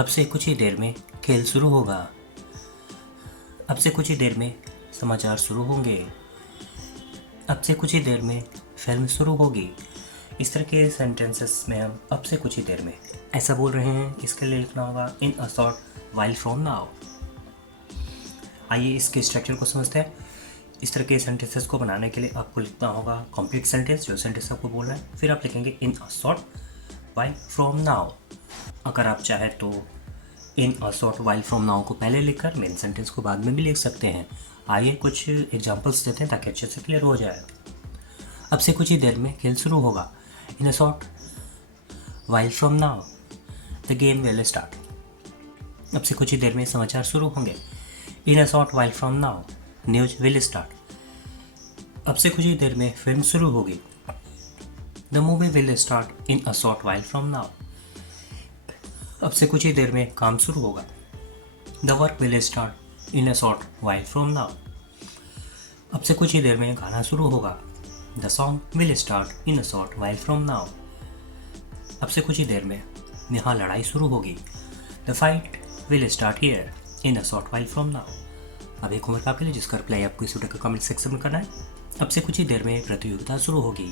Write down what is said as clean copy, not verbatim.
अब से कुछ ही देर में खेल शुरू होगा। अब से कुछ ही देर में समाचार शुरू होंगे। अब से कुछ ही देर में फिल्म शुरू होगी। इस तरह के सेंटेंसेस में हम अब से कुछ ही देर में ऐसा बोल रहे हैं। इसके लिए लिखना होगा in a short while from now. आइए इसके स्ट्रक्चर को समझते हैं। इस तरह के सेंटेंसेस को बनाने के लिए आपको लिखना होगा कॉम्प्लीट सेंटेंस, जो सेंटेंस आपको बोलना है। फिर आप लिखेंगे in a short while from now. अगर आप चाहें तो in a short while from now को पहले लिखकर मेन सेंटेंस को बाद में भी लिख सकते हैं। आइए कुछ एग्जांपल्स देते हैं ताकि अच्छे से क्लियर हो जाए। अब से कुछ ही देर में खेल शुरू होगा। In a short while from now the game will start. अब से कुछ ही देर में समाचार शुरू होंगे। In a short while from now news will start. अब से कुछ ही देर में फिल्म शुरू होगी। The movie will start in a short while from now. अब से कुछ ही देर में काम शुरू होगा। The work will start in a short while from now. अब से कुछ ही देर में गाना शुरू होगा। The song will start in a short while from now. अब से कुछ ही देर में यहाँ लड़ाई शुरू होगी। The fight will start here in a short while from now. अब एक होमवर्क आपके लिए जिसका रिप्लाई आपको इस वीडियो के कमेंट सेक्शन में करना है। अब से कुछ ही देर में प्रतियोगिता शुरू होगी।